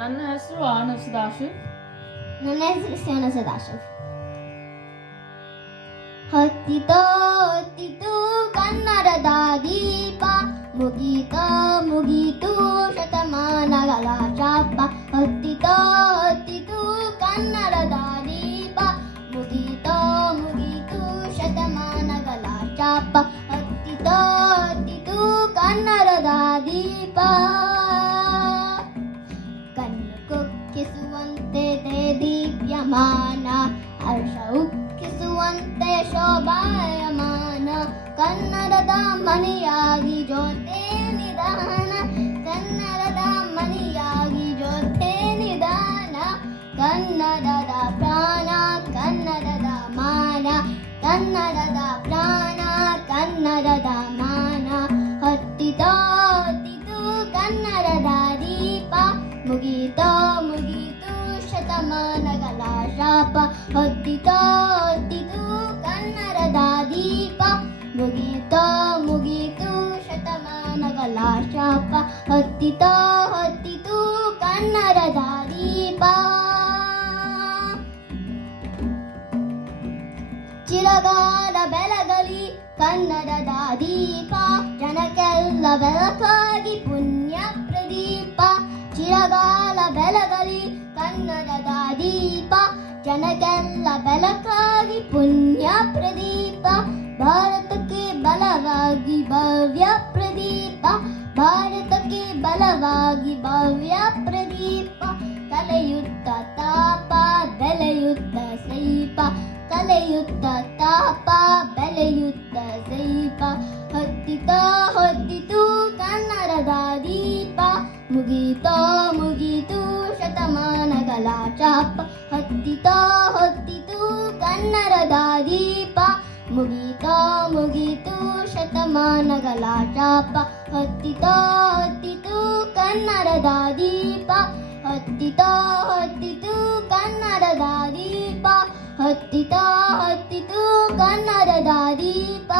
ನನ್ನ ಹೆಸರು ಆನಸ್ ದಾಶು. ನನ್ನ ಹೆಸರು ಸೇವನ ಸದಾಶಿವ್. ಹತ್ತಿತೋ ಹೊತ್ತಿತು ಕನ್ನಡದ ದೀಪ, ಮುಗೀತೋ ಮುಗೀತು ಶತಮಾನಗಳ ಶಾಪ. ಹತ್ತಿತೋ ಹೊತ್ತಿತು ಕನ್ನಡದ ದೀಪ, ಮುಗೀತೋ ಮುಗೀತು ಶತಮಾನಗಳ ಶಾಪ. ಹತ್ತಿತೋ ಹೊತ್ತಿತು ಕನ್ನಡದ ದೀಪ, ಕಣ್ಣು ಕೊಕ್ಕಿಸುವಂತೆ ದೀಪ್ಯಮಾನ, ಹರ್ಷ ಉಕ್ಕಿಸುವಂತೆ ಶೋಭಾಯಮಾನ. ಕನ್ನಡದ ಮನೆಯಾಗಿ ಜೊತೆ ನಿಧಾನ, ಕನ್ನಡದ ಮನೆಯಾಗಿ ಜೊತೆ ನಿಧಾನ. ಕನ್ನಡದ ಪ್ರಾಣ ಕನ್ನಡದ ಮಾನ, ಕನ್ನಡದ ಪ್ರಾಣ ಕನ್ನಡದ ಮಾನ. ಹತ್ತಿತೋ ಹೊತ್ತಿತು ಕನ್ನಡದ ದೀಪ, ಮುಗೀತೋ ಮುಗೀತು ಶತಮಾನಗಳ ಶಾಪ. ಹೊತ್ತಿತೋ ಹೊತ್ತಿತು ಕನ್ನಡದ ದೀಪ, ಮುಗೀತೋ ಮುಗೀತು ಶತಮಾನಗಳ ಶಾಪ. ಹೊತ್ತಿತೋ ಹೊತ್ತಿತು ಕನ್ನಡದ ದೀಪ. ಚಿರಗಾಲ ಬೆಳಗಲಿ ಕನ್ನಡದ ದೀಪ, ಜನಕ್ಕೆಲ್ಲ ಬೆಳಕಾಗಿ ಪುಣ್ಯ ಪ್ರದೀಪ. ಚಿರಗಾಲ ಬೆಳಗಲಿ ಕನ್ನಡದ ದೀಪ, ಜನಕ್ಕೆಲ್ಲ ಬೆಳಕಾಗಿ ಪುಣ್ಯ ಪ್ರದೀಪ. ಭಾರತಕ್ಕೆ ಬಲವಾಗಿ ಭವ್ಯ ಪ್ರದೀಪ, ಭಾರತಕ್ಕೆ ಬಲವಾಗಿ ಭವ್ಯ ಪ್ರದೀಪ. ಕಲೆಯುತ್ತ ತಾಪ ಬೆಲೆಯುತ್ತ ಸೈಪ, ಕಲೆಯುತ್ತ ತಾಪ ಬೆಲೆಯುತ್ತ ಸೈಪ. ಹತ್ತಿತೋ ಹೊತ್ತಿತು ಕನ್ನಡದ ದೀಪ, ಮುಗೀತೋ ಮುಗೀತು ಶತಮಾನಗಳ ಶಾಪ. ಹತ್ತಿತೋ ಹೊತ್ತಿತು ಕನ್ನಡದ ದೀಪ, ಮುಗೀತೋ ಮುಗೀತು ಶತಮಾನಗಳ ಶಾಪ. ಹತ್ತಿತೋ ಹೊತ್ತಿತು ಕನ್ನಡದ ದೀಪ, ಹತ್ತಿತೋ ಹೊತ್ತಿತು ಕನ್ನಡದ ದೀಪ, ಹತ್ತಿತೋ ಹೊತ್ತಿತು ಕನ್ನಡದ ದೀಪ.